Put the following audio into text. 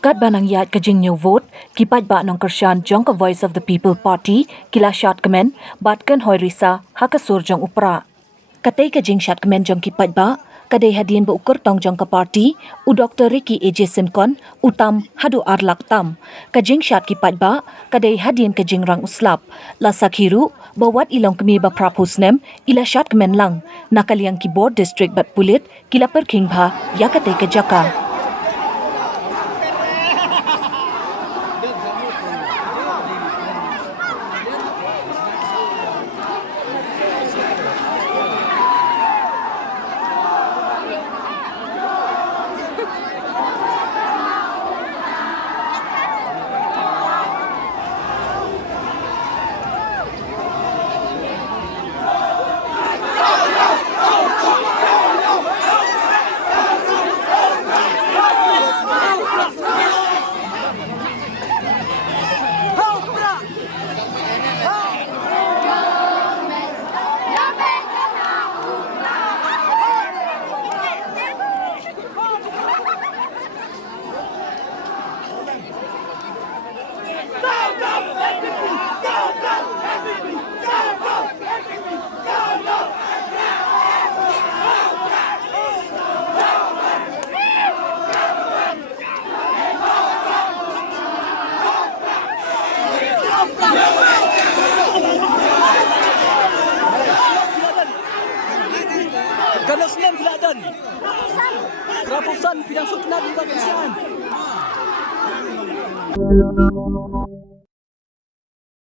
Kat banang yat kajing new vote, kipat ba Nongkyrshan jong ka Voice of the People Party, kila Shad Kmen, batkan hoi risa, hakasur jong upra. Katay kajing Shad Kmen jong kipat ba, kadai hadian ba ukur tong jong ka party, u Dr. Ricky AJ Sinkon, utam Haduh Lak Tam. Kajing Shad kipat ba, kadai hadian kajing rang uslap. La sakhiru, bawat Longkmie ba prapu Snem, ila Shad Kmen lang, nakaliang keyboard district bat pulit, kila perking ba, ya katay kajaka. Kalau Snem tidak ada. Rapusan bidang sukna di Nongkyrshan.